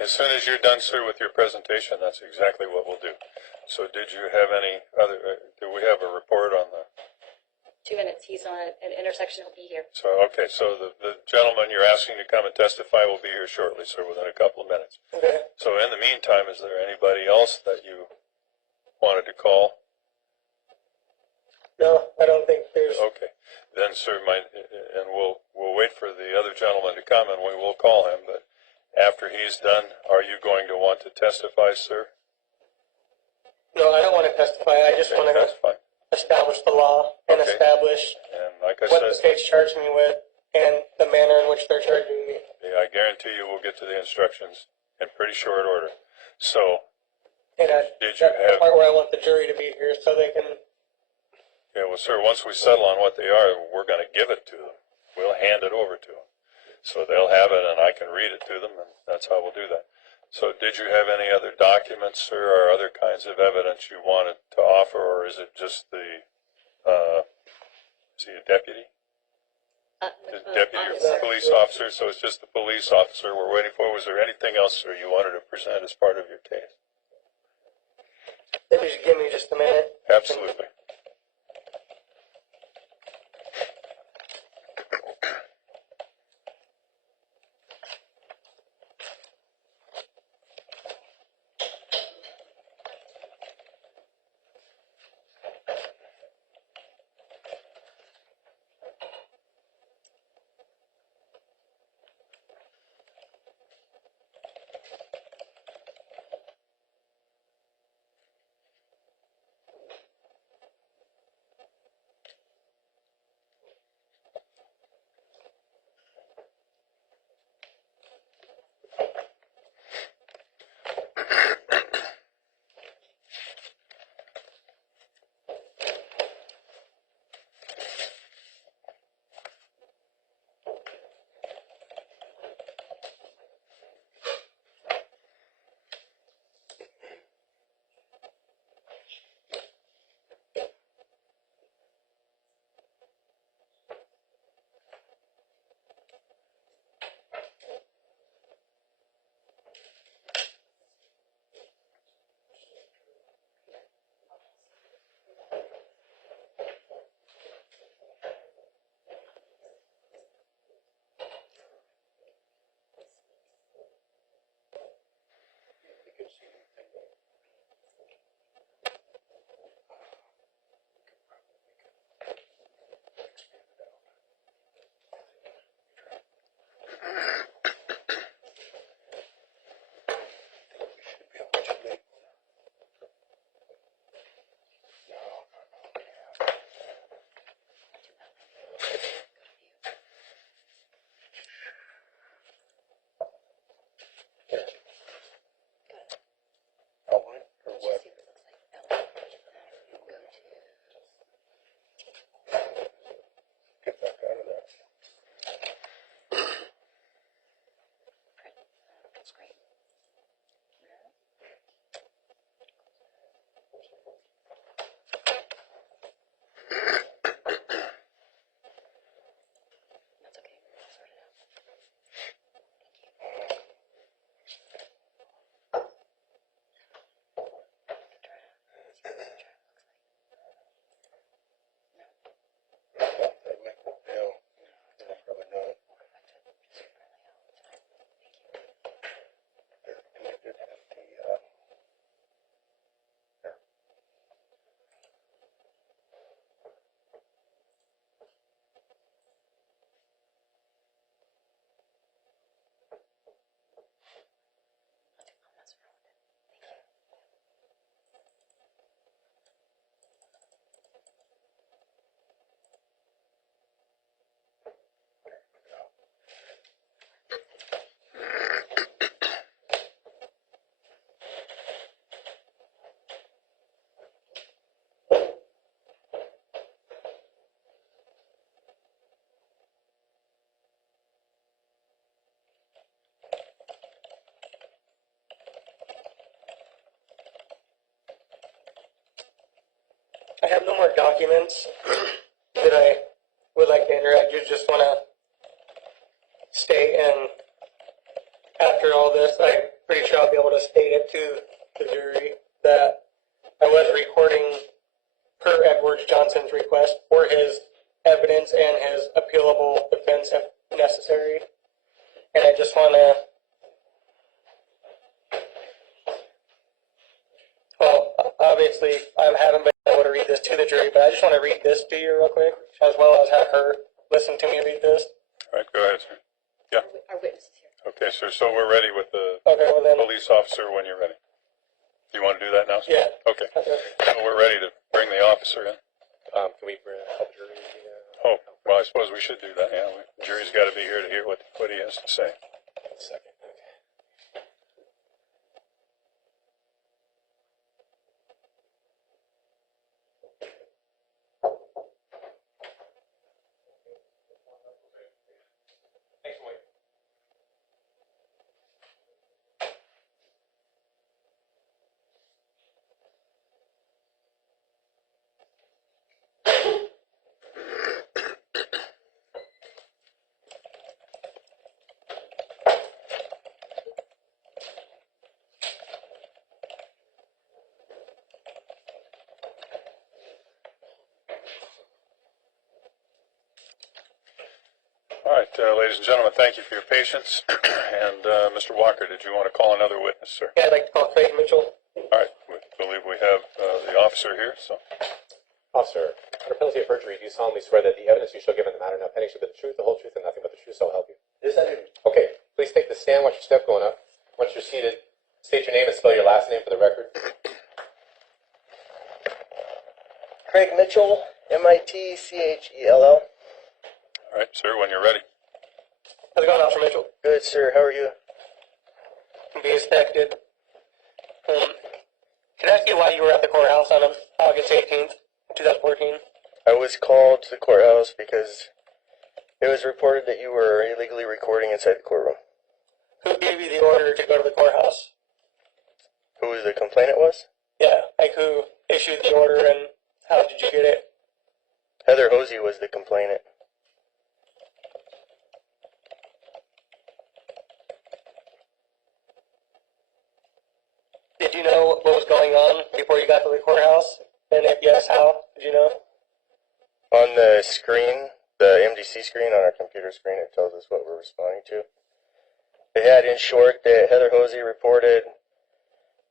As soon as you're done, sir, with your presentation, that's exactly what we'll do. So did you have any other, do we have a report on the? 2 minutes. He's on an intersection. He'll be here. So, okay, so the gentleman you're asking to come and testify will be here shortly, sir, within a couple of minutes. Okay. So in the meantime, is there anybody else that you wanted to call? No, I don't think there's. Okay, then, sir, and we'll wait for the other gentleman to come, and we will call him. But after he's done, are you going to want to testify, sir? No, I don't want to testify. I just want That's to fine. establish the law and Okay. establish And like I what the said, state's charged me with and the manner in which they're charging me. I guarantee you we'll get to the instructions in pretty short order. So, And Did you that's have- the part where I want the jury to be here so they can. yeah, well, sir, once we settle on what they are, we're going to give it to them. We'll hand it over to them. So they'll have it, and I can read it to them, and that's how we'll do that. So did you have any other documents, sir, or other kinds of evidence you wanted to offer, or is it just the, is he a deputy? Deputy Officer. or police officer, so it's just the police officer we're waiting for. Was there anything else, sir, you wanted to present as part of your case? If you should give me just a minute. Absolutely. Get back out of there. That's great. That's okay. I'll sort it out. I'll mess around with it. Thank you. I have no more documents that I would like to interact. You just want to stay, and after all this, pretty sure I'll be able to state it to the jury that I was recording per Edwards Johnson's request for his evidence and his appealable defense if necessary. And I just want to, well, obviously I haven't been able to read this to the jury, but I just want to read this to you real quick, as well as have her listen to me read this. All right, go ahead, sir. Yeah. Our witness is here. Okay, sir, so we're ready with the Okay, well then, police officer when you're ready. You want to do that now, sir? yeah. Okay, so we're ready to bring the officer in. Can we help jury? Oh, well, I suppose we should do that, yeah. The jury's got to be here to hear what he has to say. 1 second. Thanks for waiting. All right, ladies and gentlemen, thank you for your patience. And Mr. Walker, did you want to call another witness, sir? Yeah, I'd like to call Craig Mitchell. All right, we believe we have the officer here, so. Officer, under penalty of perjury, do you solemnly swear that the evidence you shall give in the matter now pending shall be the truth, the whole truth, and nothing but the truth, so help you? Yes, I do. Okay, please take the stand. Watch your step going up. Once you're seated, state your name and spell your last name for the record. Craig Mitchell, Mitchell. All right, sir, when you're ready. How's it going, Officer Mitchell? Good, sir. How are you? Be expected. Can I ask you why you were at the courthouse on August 18th, 2014? I was called to the courthouse because it was reported that you were illegally recording inside the courtroom. Who gave you the order to go to the courthouse? Who the complainant was? Yeah, like who issued the order and how did you get it? Heather Hosey was the complainant. Did you know what was going on before you got to the courthouse? And if yes, how? Did you know? On the screen, the MDC screen on our computer screen, it tells us what we're responding to. It had in short that Heather Hosey reported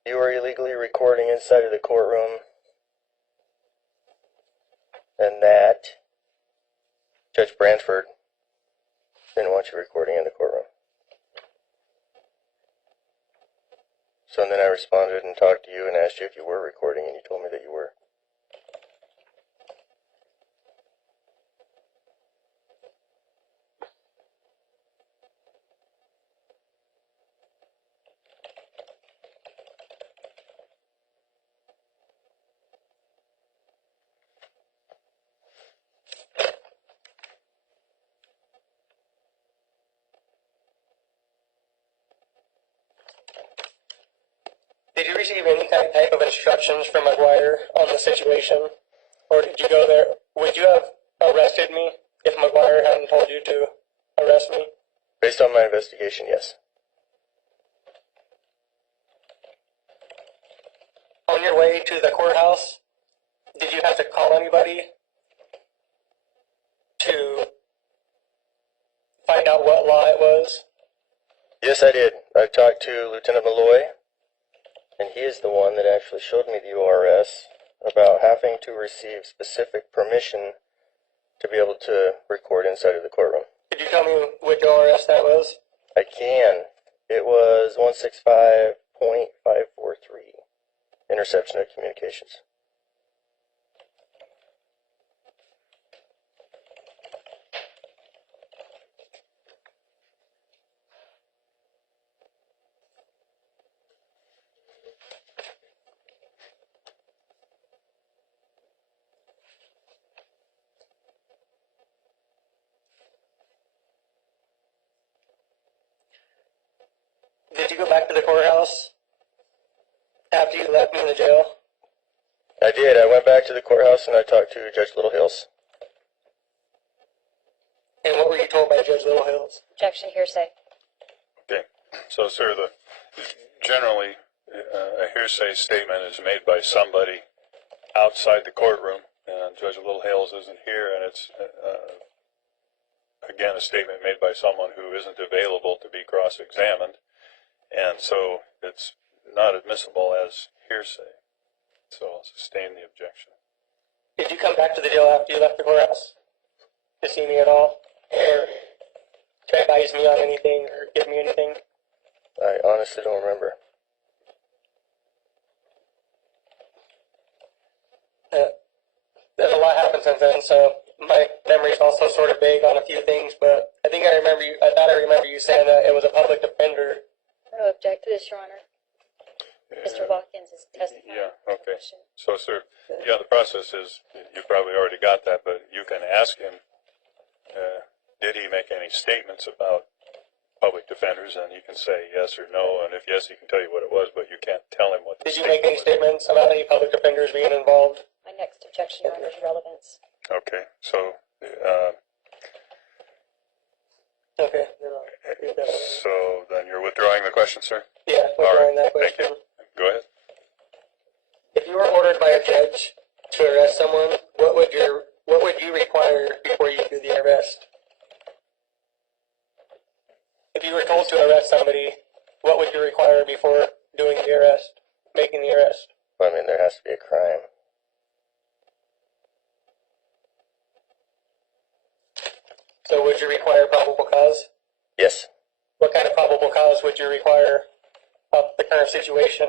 you were illegally recording inside of the courtroom and that Judge Brantford didn't want you recording in the courtroom. So then I responded and talked to you and asked you if you were recording, and you told me that you were. Did you receive any type of instructions from McGuire on the situation? Or did you go there? Would you have arrested me if McGuire hadn't told you to arrest me? Based on my investigation, yes. On your way to the courthouse, did you have to call anybody to find out what law it was? Yes, I did. I talked to Lieutenant Malloy, and he is the one that actually showed me the ORS about having to receive specific permission to be able to record inside of the courtroom. Could you tell me which ORS that was? I can. It was 165.543, interception of communications. Did you go back to the courthouse after you left me in the jail? I did. I went back to the courthouse and I talked to Judge Little Hills. And what were you told by Judge Little Hills? Objection, hearsay. Okay, So, sir, generally, a hearsay statement is made by somebody outside the courtroom, and Judge Littlehales isn't here, and it's, again, a statement made by someone who isn't available to be cross-examined, and so it's not admissible as hearsay. So I'll sustain the objection. Did you come back to the jail after you left the courthouse to see me at all? Or to advise me on anything or give me anything? I honestly don't remember. There's a lot happened since then, so my memory's also sort of vague on a few things, but I think I thought I remember you saying that it was a public defender. I'm going to object to this, Your Honor. Mr. Watkins is testifying. Yeah, okay. So, sir, yeah, the process is, you probably already got that, but you can ask him, did he make any statements about public defenders, and you can say yes or no, and if yes, he can tell you what it was, but you can't tell him what the Did you make any statement statements about any public defenders being involved? My next objection, Your Honor, is relevance. was. Okay, so, Okay. Then I'll read that one. so then you're withdrawing the question, sir? Yeah, All withdrawing right, that thank question. you. Go ahead. If you were ordered by a judge to arrest someone, what would you require before you do the arrest? If you were told to arrest somebody, what would you require before doing the arrest, making the arrest? Well, I mean, there has to be a crime. So would you require probable cause? Yes. What kind of probable cause would you require of the current situation?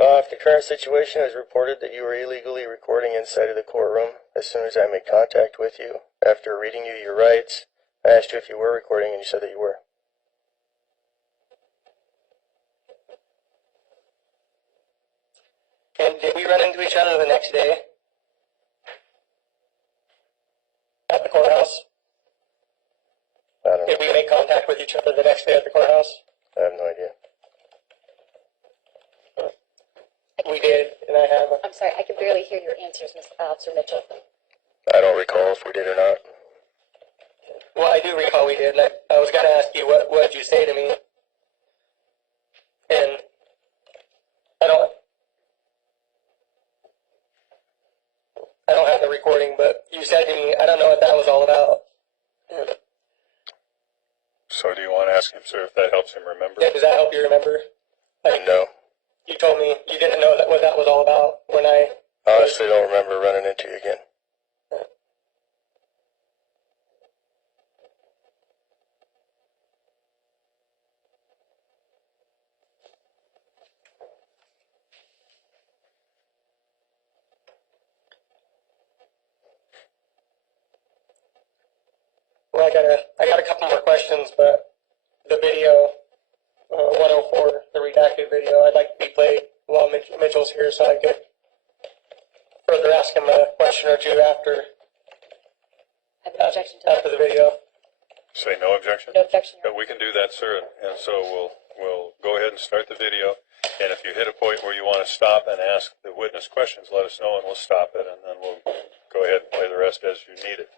If the current situation is reported that you were illegally recording inside of the courtroom, as soon as I made contact with you, after reading you your rights, I asked you if you were recording, and you said that you were. And did we run into each other the next day? At the courthouse? I don't know. Did we make contact with each other the next day at the courthouse? I have no idea. We did, and I have. I'm sorry, I can barely hear your answers, Mr. Officer Mitchell. I don't recall if we did or not. Well, I do recall we did, and I was going to ask you, what did you say to me? And I don't have the recording, but you said to me, I don't know what that was all about. So do you want to ask him, sir, if that helps him remember? Yeah, does that help you remember? Like, No. you told me you didn't know what that was all about when I... Honestly, don't remember running into you again. Well, I got a couple more questions, but the video, 104, the redacted video, I'd like to be played while Mitchell's here so I could further ask him a question or two after I have an objection to that. the video. Say no objection? No objection, Your But we can do that, sir, and so we'll go ahead and start the video, and if you hit a point where you want to stop and ask the witness questions, let us know, and we'll stop it, and then we'll go ahead and play the rest as you need it.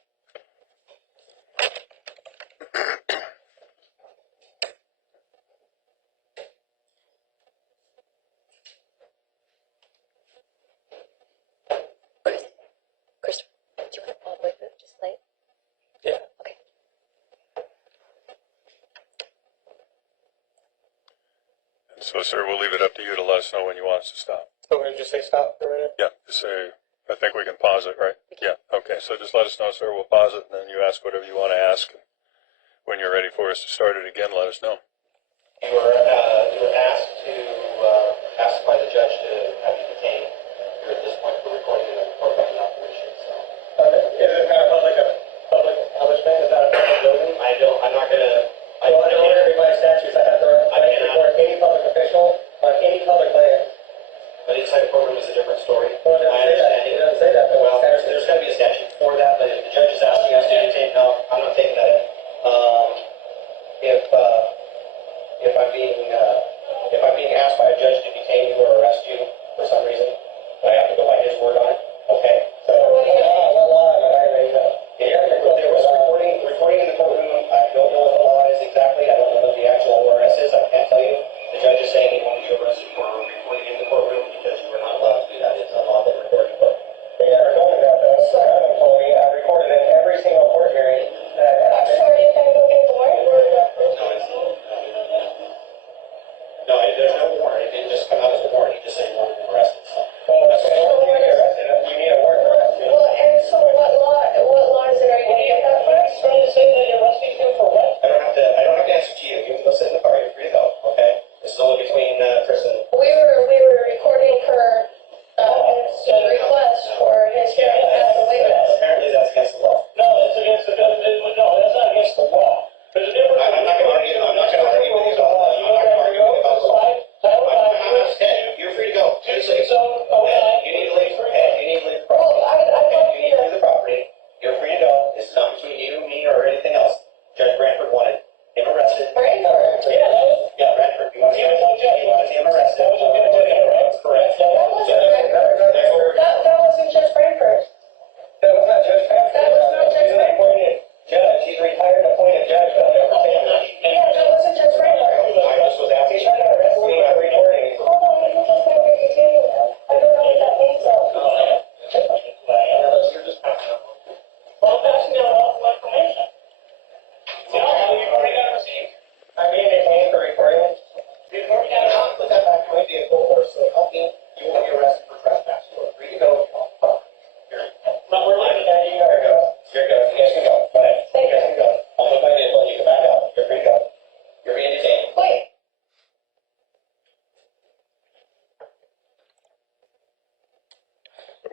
Christopher, do you want it all the way through? Just play it? Yeah. Okay. And so, sir, we'll leave it up to you to let us know when you want us to stop. So we're going to just say stop for a minute. Yeah, just say, I think we can pause it, right? Yeah, okay, so just let us know, sir, we'll pause it, and then you ask whatever you want to ask. When you're ready for us to start it again, let us know. You were asked to asked by the judge to have you detained. You're at this point for recording the court-running operation. So, Is it not public establishment? Is that a public building? I'm not gonna. Well, in order to by statutes, I have to record any public official on any public land. But inside the courtroom is a different story. Well, it doesn't say that. It doesn't say that. Well, there's got to be a statute for that. But if the judge is asking us to detain, no, I'm not taking that in. If I'm being No, there's no warrant. It didn't just come out as a warrant. He just said he wanted him arrested. That's what you need arrested. You need a warrant for arresting. Well, and so what law is it, are you gonna get that first? Trying to say that you're arresting him for what? I don't have to answer to you. You can go sit in the car. You're free to go. Okay. This is only between Chris and. We were recording her, request for his hearing to pass away with. Apparently that's against the law. No, that's against the, no, that's not against the law. There's a difference. I'm not gonna argue. I'm not gonna argue with you about that. I'm not gonna argue with you about the law. Hey, you're free to go. Just leave. So, okay. You need to leave. Hey, you need to leave the property. Well, I thought You need to leave the property. You're free to go. This is not between you, me, or anything else. Judge Branford wanted him arrested. Brandon. Yeah, Branford. You wanted him arrested. That was a good idea, right? Correct. That wasn't Branford. That wasn't just Branford. That was not Judge Branford. That was not Judge He's an appointed judge. He's a retired appointed judge. Yeah, that wasn't just Branford. I just was asking. He's trying to arrest me for recording. Hold on, you just have to continue now. I don't know what that means though. You're just passing up. Well, I'm passing down all my information. No, you've already got a receipt. I mean, it's me for recording. You've already got a I'll put that back in my vehicle, or so help me. You won't be arrested for trespass. You're free to go. No, we're leaving. There you go. You're good. You guys can go. Go ahead. You guys can go. I'll move my vehicle. You can back out. You're free to go. You're being detained. Wait.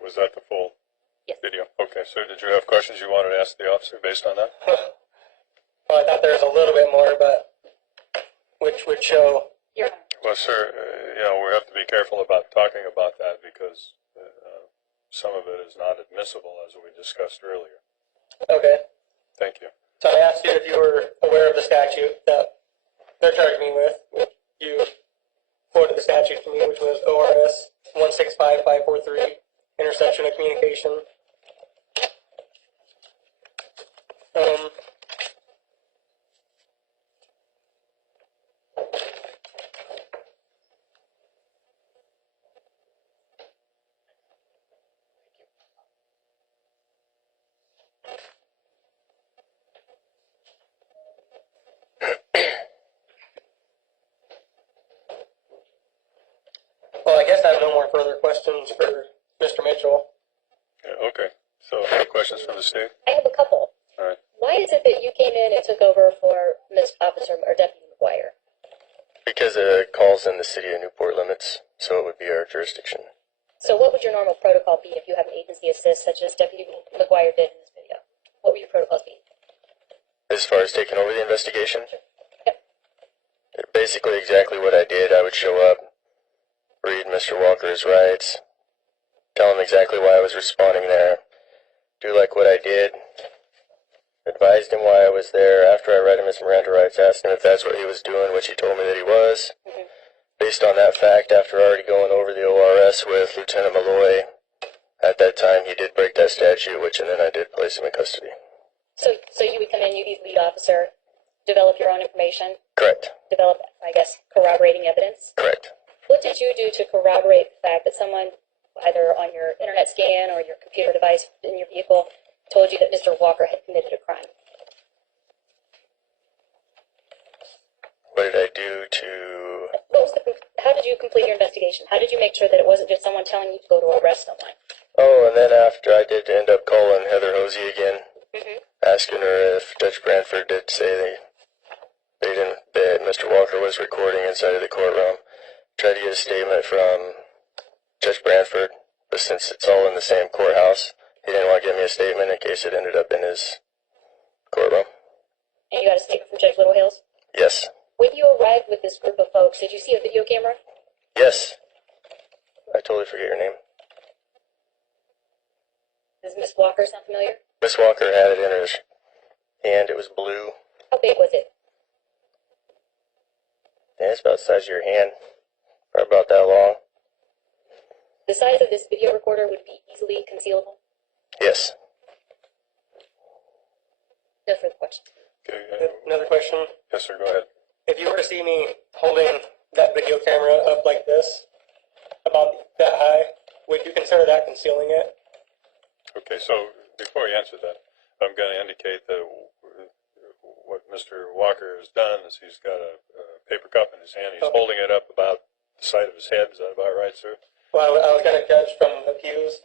Was that the full Yes. video? Okay, sir, did you have questions you wanted to ask the officer based on that? Well, I thought there was a little bit more, but which would show. Your Honor. Well, sir, we have to be careful about talking about that because some of it is not admissible, as we discussed earlier. Okay. Thank you. So I asked you if you were aware of the statute that they're charging me with. You quoted the statute to me, which was ORS 165543, interception of communication. Well, I guess I have no more further questions for Mr. Mitchell. Yeah, okay, so any questions from the state? I have a couple. All right. Why is it that you came in and took over for Ms. Officer or Deputy McGuire? Because it calls in the city of Newport limits, so it would be our jurisdiction. So what would your normal protocol be if you have an agency assist such as Deputy McGuire did in this video? What would your protocols be? As far as taking over the investigation, Yep. basically exactly what I did. I would show up, read Mr. Walker's rights, tell him exactly why I was responding there, do like what I did, advised him why I was there. After I read him his Miranda rights, asked him if that's what he was doing, which he told me that he was. Mhm. Based on that fact, after already going over the ORS with Lieutenant Malloy, at that time he did break that statute, and then I did place him in custody. So you would come in, you'd be the lead officer, develop your own information, Correct. develop, I guess, corroborating evidence. Correct. What did you do to corroborate the fact that someone, either on your internet scan or your computer device in your vehicle, told you that Mr. Walker had committed a crime? What did I do to... How did you complete your investigation? How did you make sure that it wasn't just someone telling you to go to arrest someone? Oh, and then after I did end up calling Heather Hosey again, Mm-hmm. asking her if Judge Branford did say that Mr. Walker was recording inside of the courtroom. Tried to get a statement from Judge Branford, but since it's all in the same courthouse, he didn't want to give me a statement in case it ended up in his courtroom. And you got a statement from Judge Little Hills? Yes. When you arrived with this group of folks, did you see a video camera? Yes. I totally forget your name. Does Miss Walker sound familiar? Miss Walker had it in her hand. It was blue. How big was it? Yeah, it's about the size of your hand. Or about that long. The size of this video recorder would be easily concealable? Yes. No further questions. Okay, Another question. yes, sir, go ahead. If you were to see me holding that video camera up like this, about that high, would you consider that concealing it? Okay, so before you answer that, I'm going to indicate that what Mr. Walker has done is he's got a paper cup in his hand. He's Okay. holding it up about the side of his head. Is that about right, sir? Well, I was going to judge from the pews,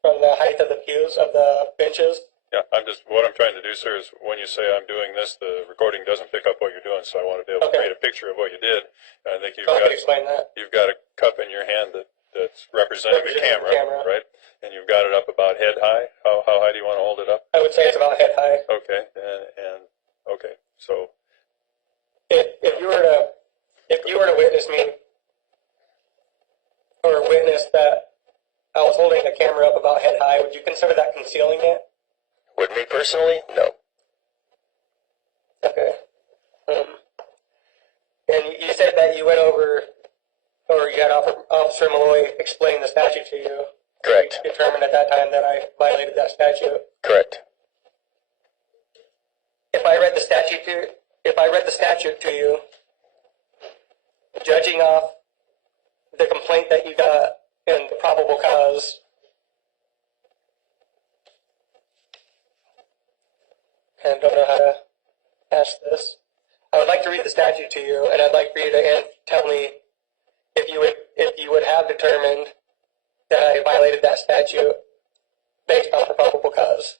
from the height of the pews of the benches. Yeah, what I'm trying to do, sir, is when you say I'm doing this, the recording doesn't pick up what you're doing, so I want to be able to Okay. create a picture of what you did. And I think So I could explain that. you've got a cup in your hand that's representing the Representing the camera. right? And you've got it up about head high. How high do you want to hold it up? I would say it's about head high. Okay, and okay, so If you were to witness me, or witness that I was holding the camera up about head high, would you consider that concealing it? Would me personally? No. Okay. And you said that you went over, or you had Officer Malloy explain the statute to you. Correct. You determined at that time that I violated that statute. Correct. If I read the statute to you, judging off the complaint that you got and the probable cause, and don't know how to ask this. I would like to read the statute to you, and I'd like for you to tell me if you would have determined that I violated that statute based off the probable cause.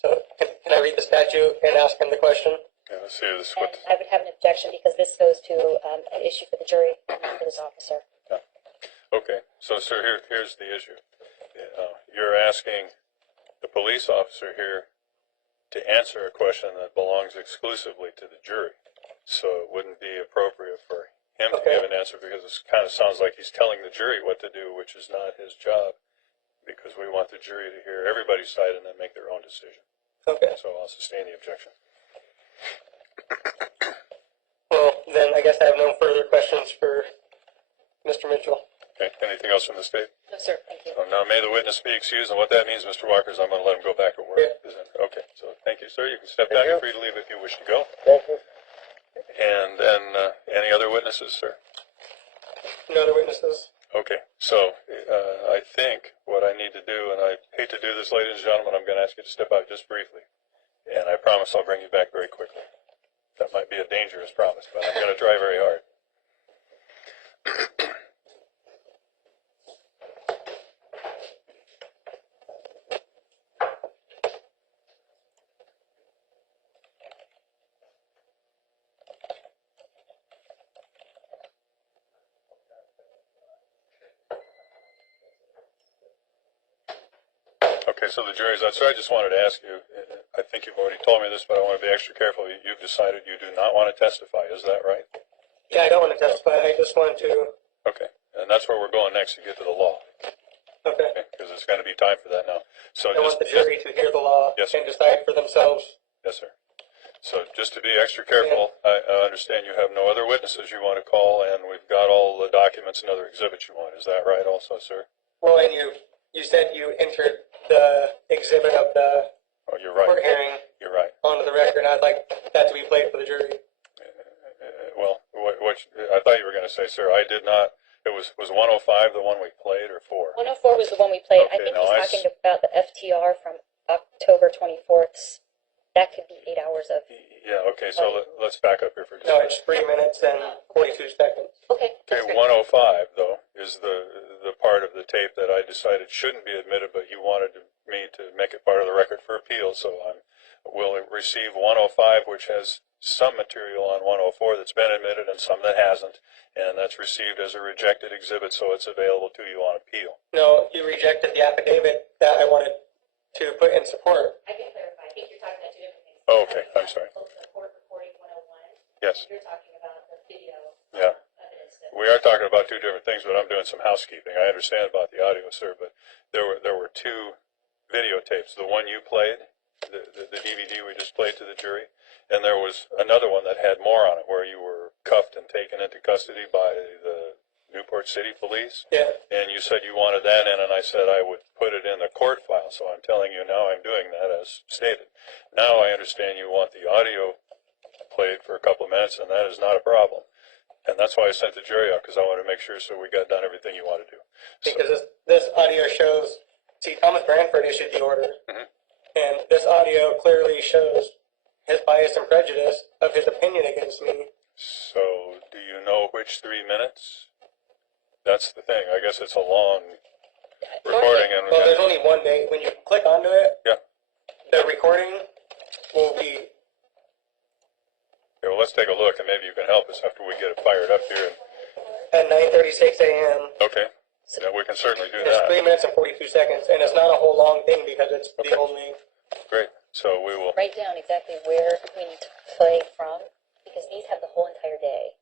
So can I read the statute and ask him the question? yeah, let's see this. And I would have an objection because this goes to an issue for the jury, not for this officer. Okay, so sir, here's the issue. You're asking the police officer here to answer a question that belongs exclusively to the jury. So it wouldn't be appropriate for him to Okay. give an answer because it kind of sounds like he's telling the jury what to do, which is not his job, because we want the jury to hear everybody's side and then make their own decision. Okay. So I'll sustain the objection. Well, then I guess I have no further questions for Mr. Mitchell. Okay, anything else from the state? No, sir, thank you. So now may the witness be excused, and what that means, Mr. Walker, is I'm going to let him go back to work. Yeah. Okay, so thank you, sir. You can step Thank down. you. You're free to leave if you wish to go. Thank you. And then, any other witnesses, sir? No other witnesses? Okay, so I think what I need to do, and I hate to do this, ladies and gentlemen, I'm going to ask you to step out just briefly. And I promise I'll bring you back very quickly. That might be a dangerous promise, but I'm going to try very hard. Okay, so the jury's out. So I just wanted to ask you, I think you've already told me this, but I want to be extra careful. You've decided you do not want to testify. Is that right? Yeah, I don't want to testify. I just want to. Okay, and that's where we're going next to get to the law, Okay. because it's going to be time for that now. So I want the jury to hear the law Yes, and decide for themselves. Yes, sir. So just to be extra careful, I understand you have no other witnesses you want to call, and we've got all the documents and other exhibits you want. Is that right also, sir? Well, and you said you entered the exhibit of the Oh, you're court right. hearing You're right. onto the record, and I'd like that to be played for the jury. Well, I thought you were going to say, sir, I did not. It was 105 the one we played, or 4? 104 was the one we played. I Okay, think now he's talking about the FTR from October 24th. That could be 8 hours of. Yeah, okay, so let's back up here for just No, a it's 3 minutes and 42 seconds. Okay. Okay, that's great. 105, though, is the part of the tape that I decided shouldn't be admitted, but you wanted me to make it part of the record for appeal, so we'll receive 105, which has some material on 104 that's been admitted and some that hasn't, and that's received as a rejected exhibit, so it's available to you on appeal. No, you rejected the affidavit that I wanted to put in support. I can clarify. I think you're talking about two different things. Oh, okay, I'm sorry. The court recording 101. Yes, You're talking about the video yeah. evidence. We are talking about two different things, but I'm doing some housekeeping. I understand about the audio, sir, but there were 2 videotapes. The one you played, the DVD we just played to the jury, and there was another one that had more on it, where you were cuffed and taken into custody by the Newport City Police. Yeah. And you said you wanted that in, and I said I would put it in the court file. So I'm telling you now I'm doing that as stated. Now I understand you want the audio played for a couple of minutes, and that is not a problem. And that's why I sent the jury out, because I wanted to make sure so we got done everything you want to do. So, Because this audio shows, see, Thomas Branford issued the order, and this audio clearly shows his bias and prejudice of his opinion against me So, do you know which 3 minutes? That's the thing. I guess it's a long recording, and Well, there's only one day. When you click onto it, yeah. the recording will be. Yeah, well, let's take a look, and maybe you can help us after we get it fired up here. At 9:36 a.m. Okay. Yeah, we can certainly do It's that. 3 minutes and 42 seconds, and it's not a whole long thing because it's Okay. the only. Great. So we will. Write down exactly where we need to play from, because these have the whole entire day.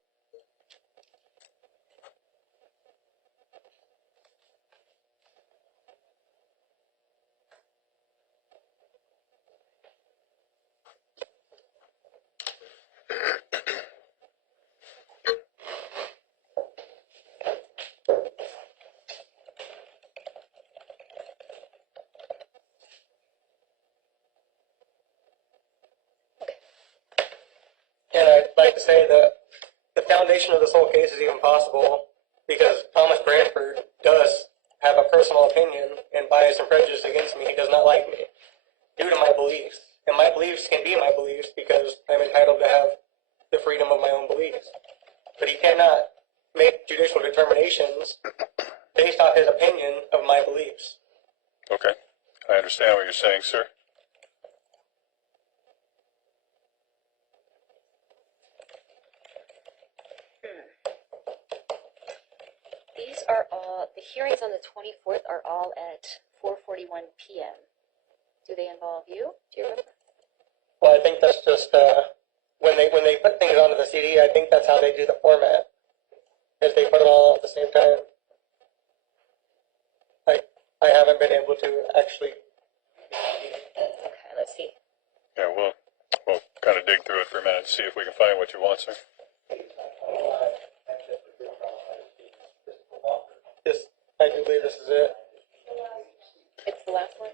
And I'd like to say that the foundation of this whole case is even possible because Thomas Branford does have a personal opinion and bias and prejudice against me. He does not like me due to my beliefs. And my beliefs can be my beliefs because I'm entitled to have the freedom of my own beliefs. But he cannot make judicial determinations based off his opinion of my beliefs. Okay. I understand what you're saying, sir. These are all, the hearings on the 24th are all at 4:41 p.m. Do they involve you? Do you remember? Well, I think that's just when they put things onto the CD. I think that's how they do the format, is they put it all at the same time. I haven't been able to actually. Okay, let's see. Yeah, we'll kind of dig through it for a minute and see if we can find what you want, sir. This, I do believe this is it. It's the last one.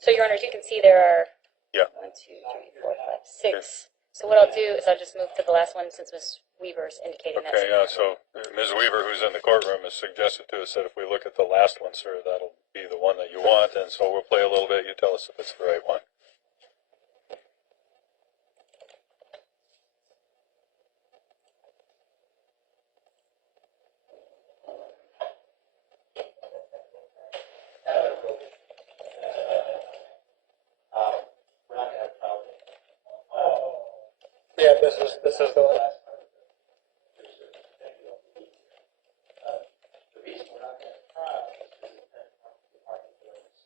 So, Your Honors, you can see there are Yeah. 1, 2, 3, 4, 5, 6. So what I'll do is I'll just move to the last one since Ms. Weaver's indicating Okay, that's so Ms. Weaver, who's in the courtroom, has suggested to us that if we look at the last one, sir, that'll be the one that you want, and so we'll play a little bit. You tell us if it's the right one. We're not gonna have trouble. Yeah, this is the one. The reason we're not gonna have trial is because of the parking ordinance.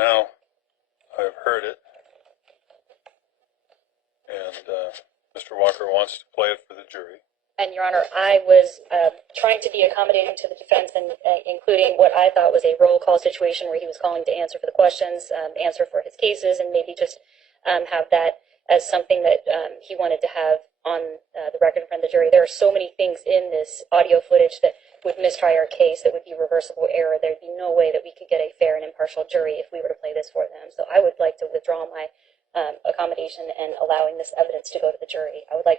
now I've heard it, and Mr. Walker wants to play it for the jury. And Your Honor, I was trying to be accommodating to the defense, and including what I thought was a roll call situation where he was calling to answer for the questions, answer for his cases, and maybe just have that as something that he wanted to have on the record in front of the jury. There are so many things in this audio footage that would mistry our case, that would be reversible error. There'd be no way that we could get a fair and impartial jury if we were to play this for them. So I would like to withdraw my accommodation and allowing this evidence to go to the jury. I would like Your